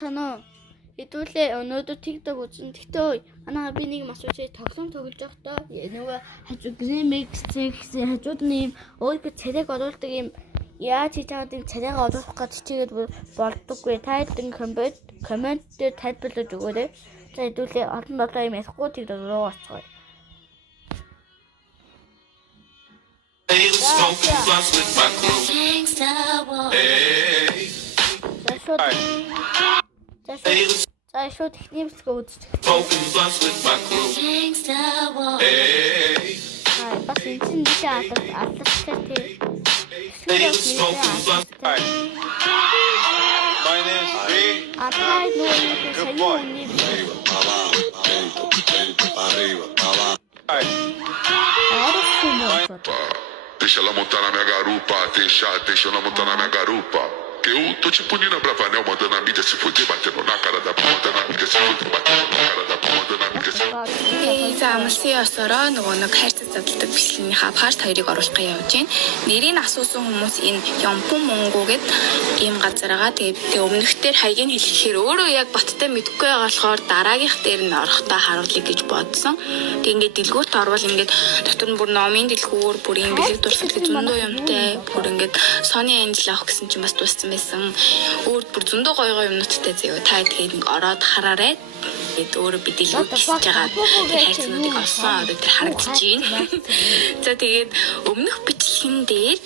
Танаа хэдүүлээ өнөөдөр TikTok үзэн. Тэгтээ анаа би нэг асууж тоглоом тоглож байхдаа нөгөө хажуу Gmx хажууд нь өөрийнхөө царайг оруулдаг юм яаж чаад юм царайг оруулах гэж чигээд болдоггүй. Та хэд коммент дээр тайлбарлаж өгөөрэй. За хэдүүлээ олон юм ярихгүй TikTok руу оцгоё. За шууд техниксгээ үзчих. Бас энэ ч алдартай тий. Deixa ela montar na minha garupa, deixa ela montar na minha garupa. Que eu tô tipo Nina Bravanel, mandando a mídia se fuder, batendo na cara da bunda, mandando a mídia se fuder, batendo na cara da bunda, mandando a mídia se fuder. За амлсан ёсороо нөгөө нэг хайрцаг задлагддаг бичлэгийнхаа парт 2-ыг оруулах гэж явж байна. Нэрийг асуусан хүмүүс энэ Ямпун Монгу гэд ийм газар байгаа. Тэгээд өмнөхдөр хаягийг хэлэхээр өөрөө яг баттай мэдэхгүй байгаа болохоор дараагийнх дээр нь орохдоо харуулъя гэж бодсон. Тэгээд ингээд дэлгүүрт орвол ингээд дотор нь бүр номын дэлгүүр, бүр ийм бэлэг дурсгал гэж зөндөө юмтай, бүр ингээд Sony Angel авах гэсэн чинь бас дууссан байсан. Өөр бүр зөндөө гоё юмнуудтай заяа. Та тэгээд нэг ороод хараарай. Тэгээд өөрөө би дэлгүүр хийж байгаа хайрцагнуудыг олсон одоо тэр харагдаж байна. За тэгээд өмнөх бичлэгэн дээр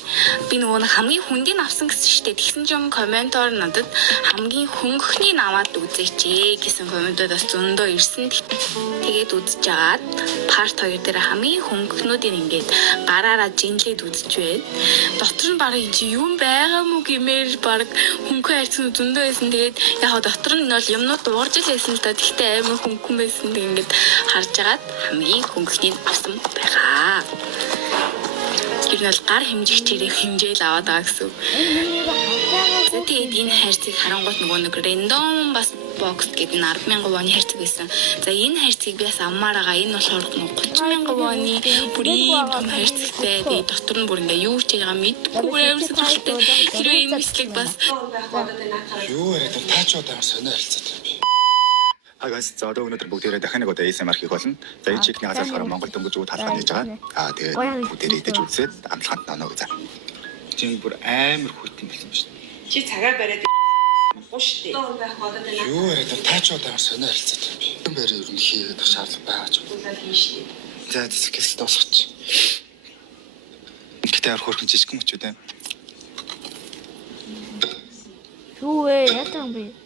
би нөгөө хамгийн хүндийг авсан гэсэн штэ. Тэгсэн чинь комментоор надад хамгийн хөнгөхний намаад үзээч гэсэн комментууд бас зөндөө ирсэн. Тэгээд үзэж агаад парт 2 дээр хамгийн хөнгөхнүүдийг ингээд гараараа жинлээд үзэж байна. Дотор нь баг юм байгаа мүү гэмээр баг хөнгөн хайрцагнууд зөндөө байсан. Тэгээд яг дотор нь бол юмнууд дуурж л байсан л да. Тэгтээ амар хөнгөн байсан. Тэгээд ингээд харж агаад хамгийн хөнгөхнийг авсан байгаа. Тэр нь бол гар хэмжигчээр хэмжээл аваад байгаа гэсэн. Тэгээд энэ хайрцгийг харангуут нөгөө нэг рандом бас бокс гэдэг нь 10,000 вон хайрцаг байсан. За энэ хайрцгийг би бас аммаар байгаа. Энэ болохоор 30,000 воны бүр ийм том хайрцагтай. Тэгээд дотор нь бүр ингээ юу хийж байгаа мэдгүй амар сэтгэлтэй. Хэрвээ энэ бичлэг бас юу яриад таач удаа сонио хэлцээд байна би. Хагас за одоо өнөөдөр бүгдээрээ дахин нэг удаа ASMR хийх болно. За энэ чигний хасаас хараа Монгол дөнгөж өгд хаалгаа хийж байгаа. Тэгээд бүгдээрээ идэж үзээд амлаханд ноноо гэж. Чинь бүр амар хүйтэн болсон байна шүү дээ. Чи цагаар бариад гоо штэ. Юу яриад таач удаа сонио хэлцээд байна би. Юм барь ер нь хийгээд шаардлага байгаа ч. Улаал хийн штэ. За тэсгэс дуусгач. Гэтэ хөрхөн жижиг юм ч үү дээ. Юу вэ? Ятан би.